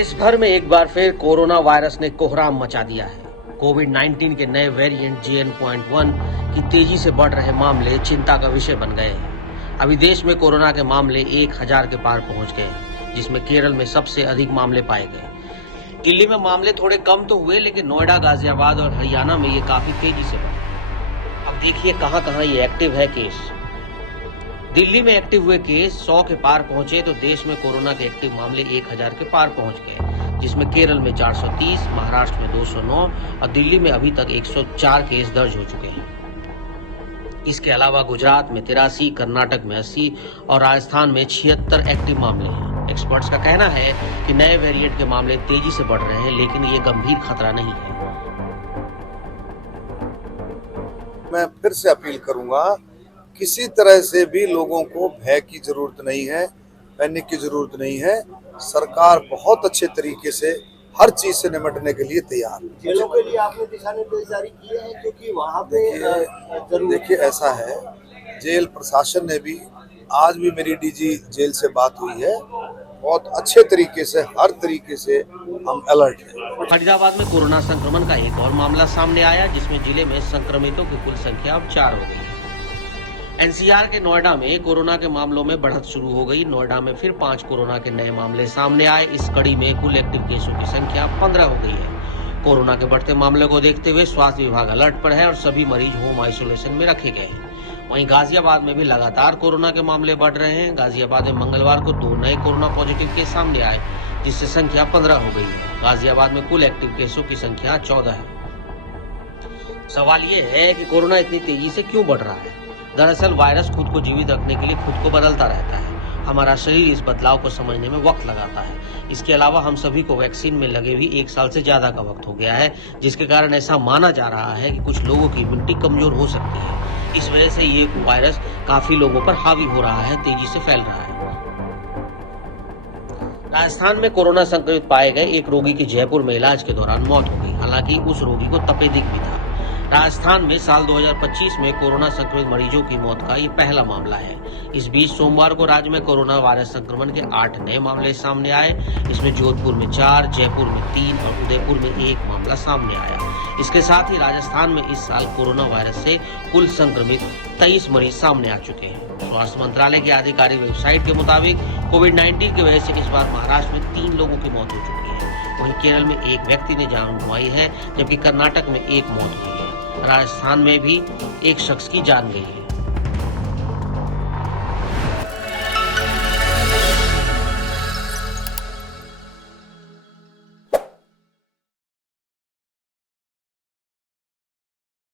देश भर में एक बार फिर कोरोना वायरस ने कोहराम मचा दिया है। कोविड-19 के नए वेरिएंट JN.1 की तेजी से बढ़ रहे मामले चिंता का विषय बन गए हैं। अभी देश में कोरोना के मामले 1000 के पार पहुंच गए हैं, जिसमें केरल में सबसे अधिक मामले पाए गए। दिल्ली में मामले थोड़े कम तो हुए, लेकिन नोएडा, गाजियाबाद और हरियाणा में ये काफी तेजी से बढ़े। अब देखिए कहां-कहां ये एक्टिव है केस। दिल्ली में एक्टिव हुए केस 100 के पार पहुंचे तो देश में कोरोना के एक्टिव मामले 1000 के पार पहुंच गए, जिसमें केरल में 430, महाराष्ट्र में 209 और दिल्ली में अभी तक 104 केस दर्ज हो चुके हैं। इसके अलावा गुजरात में 83, कर्नाटक में 80 और राजस्थान में 76 एक्टिव मामले हैं। एक्सपर्ट्स का कहना है कि नए वेरिएंट के मामले तेजी से बढ़ रहे हैं, लेकिन ये गंभीर खतरा नहीं है। मैं फिर से अपील करूंगा, किसी तरह से भी लोगों को भय की जरूरत नहीं है, पैनिक की जरूरत नहीं है। सरकार बहुत अच्छे तरीके से हर चीज से निपटने के लिए तैयार है। जेलों के लिए आपने दिशा निर्देश जारी किए हैं, क्योंकि वहाँ पे देखिए ऐसा है, जेल प्रशासन ने भी, आज भी मेरी डीजी जेल से बात हुई है, बहुत अच्छे तरीके से हर तरीके से हम अलर्ट हैं। फरीदाबाद में कोरोना संक्रमण का एक और मामला सामने आया, जिसमें जिले में संक्रमितों की कुल संख्या अब 4 हो गई है। NCR के नोएडा में कोरोना के मामलों में बढ़त शुरू हो गई। नोएडा में फिर 5 कोरोना के नए मामले सामने आए। इस कड़ी में कुल एक्टिव केसों की संख्या 15 हो गई है। कोरोना के बढ़ते मामले को देखते हुए स्वास्थ्य विभाग अलर्ट पर है और सभी मरीज होम आइसोलेशन में रखे गए हैं। वहीं गाजियाबाद में भी लगातार कोरोना के मामले बढ़ रहे हैं। गाजियाबाद में मंगलवार को 2 नए कोरोना पॉजिटिव केस सामने आए, जिससे संख्या 15 हो गई है। गाजियाबाद में कुल एक्टिव केसों की संख्या 14 है। सवाल ये है कि कोरोना इतनी तेजी से क्यों बढ़ रहा है। दरअसल वायरस खुद को जीवित रखने के लिए खुद को बदलता रहता है। हमारा शरीर इस बदलाव को समझने में वक्त लगाता है। इसके अलावा हम सभी को वैक्सीन में लगे भी 1 साल से ज्यादा का वक्त हो गया है, जिसके कारण ऐसा माना जा रहा है कि कुछ लोगों की इम्यूनिटी कमजोर हो सकती है। इस वजह से ये वायरस काफी लोगों पर हावी हो रहा है, तेजी से फैल रहा है। राजस्थान में कोरोना संक्रमित पाए गए एक रोगी की जयपुर में इलाज के दौरान मौत हो गई। हालांकि उस रोगी को तपेदिक भी था। राजस्थान में साल 2025 में कोरोना संक्रमित मरीजों की मौत का ये पहला मामला है। इस बीच सोमवार को राज्य में कोरोना वायरस संक्रमण के 8 नए मामले सामने आए। इसमें जोधपुर में 4, जयपुर में 3 और उदयपुर में 1 मामला सामने आया। इसके साथ ही राजस्थान में इस साल कोरोना वायरस से कुल संक्रमित 23 मरीज सामने आ चुके हैं। स्वास्थ्य मंत्रालय की आधिकारिक वेबसाइट के मुताबिक कोविड-19 की वजह से इस बार महाराष्ट्र में 3 लोगों की मौत हो चुकी है। वहीं केरल में 1 व्यक्ति ने जान गंवाई है, जबकि कर्नाटक में 1 मौत हुई है। राजस्थान में भी 1 शख्स की जान गई है।